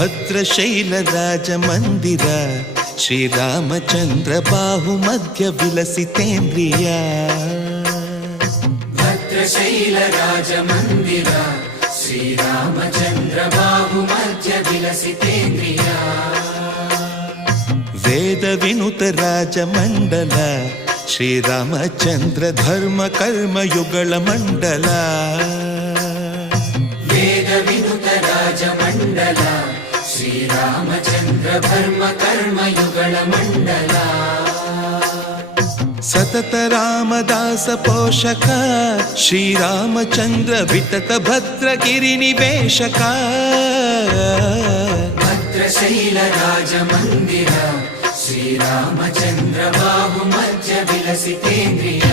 ಭದ್ರಶೈಲ ರಾಜ ಮಂದಿರ ಶ್ರೀರಾಮಚಂದ್ರ ಬಾಹು ಮಧ್ಯ ವಿಲಸಿತೇಂದ್ರಿಯ ಭದ್ರಶೈಲ ರಾಜ ಮಂದಿರ ಶ್ರೀರಾಮಚಂದ್ರ ಬಾಹು ಮಧ್ಯ ವಿಲಸಿತೇಂದ್ರಿಯ ವೇದ ವಿನುತ ರಾಜ ಮಂಡಲ ಶ್ರೀರಾಮಚಂದ್ರ ಧರ್ಮ ಕರ್ಮ ಯುಗಳ ಮಂಡಲ ವೇದ ವಿನುತ ರಾಜ ಮಂಡಲ ಶ್ರೀರಾಮಚಂದ್ರ ಧರ್ಮ ಕರ್ಮ ಯುಗಳ ಮಂಡಲ ಸತತ ರಾಮದಾಸ ಪೋಷಕ ಶ್ರೀರಾಮಚಂದ್ರ ವಿತತ ಭದ್ರಗಿರಿ ನಿವೇಶಕ ಭದ್ರಶೈಲ ರಾಜ ಮಂದಿರ ಶ್ರೀರಾಮಚಂದ್ರ ಬಾಹು ಮಧ್ಯ ವಿಲಸಿತೇಂದ್ರಿಯ